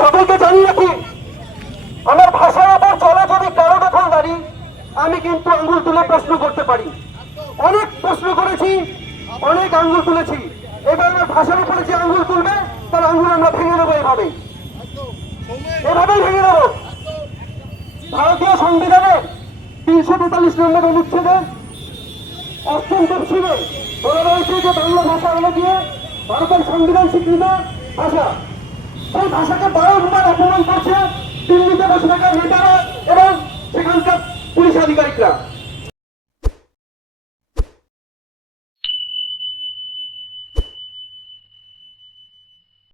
সকলকে জানি রাখি, আমার ভাষার উপর চলে যদি কারো দখলদারি, আমি কিন্তু আঙ্গুল তুলে প্রশ্ন করতে পারি। অনেক প্রশ্ন করেছি, অনেক আঙ্গুল তুলেছি। এবার আমার ভাষার উপরে যে আঙ্গুল তুলবে তার আঙ্গুল আমরা ভেঙে দেবো, এভাবেই ভেঙে দেবো। ভারতীয় সংবিধানের ৩৪৩ নম্বর অনুচ্ছেদে ৮ম তফসিলে বলা রয়েছে যে বাংলা ভাষা হলো গিয়ে ভারতের সংবিধান স্বীকৃত ভাষা। সেই ভাষাকে বারংবার অপমান করছে দিল্লিতে বসে থাকা নেতারা এবং সেখানকার পুলিশ আধিকারিকরা।